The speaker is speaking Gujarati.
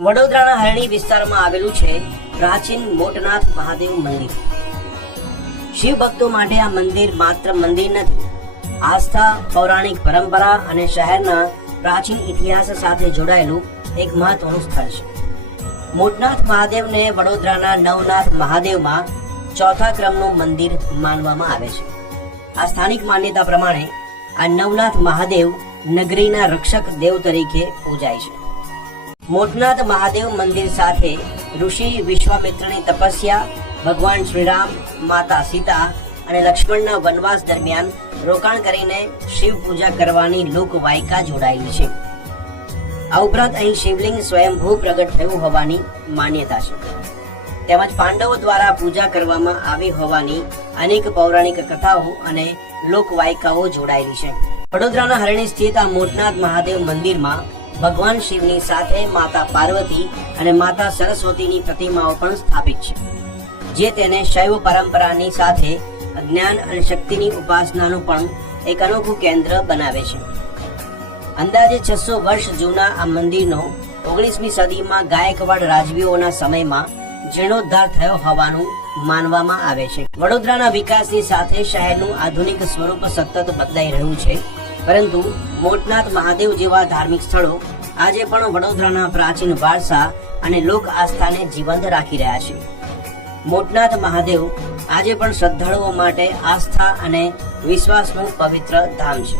વડોદરાના હરણી વિસ્તારમાં આવેલું છે પ્રાચીન મોટનાથ મહાદેવ મંદિર। શિવ ભક્તો માટે આ મંદિર માત્ર મંદિર નથી, આસ્થા, પૌરાણિક પરંપરા અને શહેરના પ્રાચીન ઇતિહાસ સાથે જોડાયેલું એક મહત્વનું સ્થળ છે। મોટનાથ મહાદેવને વડોદરાના નવનાથ મહાદેવમાં ચોથા ક્રમનું મંદિર માનવામાં આવે છે। આ સ્થાનિક માન્યતા પ્રમાણે આ નવનાથ મહાદેવ નગરીના રક્ષક દેવ તરીકે પૂજાય છે। મોટનાથ મહાદેવ મંદિર સાથે ઋષિ વિશ્વામિત્રની તપસ્યા, ભગવાન શ્રીરામ, માતા સીતા અને લક્ષ્મણના વનવાસ દરમિયાન રોકાણ કરીને શિવ પૂજા કરવાની લોકવાયકા જોડાયેલી છે। આ ઉપરાંત અહીં શિવલિંગ સ્વયંભૂ પ્રગટ થયું હોવાની માન્યતા છે, તેમજ પાંડવો દ્વારા પૂજા કરવામાં આવી હોવાની અનેક પૌરાણિક કથાઓ અને લોકવાયકાઓ જોડાયેલી છે। વડોદરાના હરણી સ્થિત આ મોટનાથ મહાદેવ મંદિરમાં ભગવાન શિવની સાથે માતા પાર્વતી અને માતા સરસ્વતીની પ્રતિમાઓ પણ સ્થાપિત છે, જે તેને શૈવ પરંપરાની સાથે જ્ઞાન અને શક્તિની ઉપાસનાનું પણ એક અનોખું કેન્દ્ર બનાવે છે। અંદાજે 600 વર્ષ જૂના આ મંદિરનો 19મી સદીમાં ગાયકવાડ રાજવીઓના સમયમાં જીર્ણોદ્ધાર થયો હોવાનું માનવામાં આવે છે। વડોદરાના વિકાસની સાથે શહેરનું આધુનિક સ્વરૂપ સતત બદલાઈ રહ્યું છે, પરંતુ મોટનાથ મહાદેવ જેવા ધાર્મિક સ્થળો આજે પણ વડોદરાના પ્રાચીન વારસા અને લોક આસ્થાને જીવંત રાખી રહ્યા છે। મોટનાથ મહાદેવ આજે પણ શ્રદ્ધાળુઓ માટે આસ્થા અને વિશ્વાસનું પવિત્ર ધામ છે।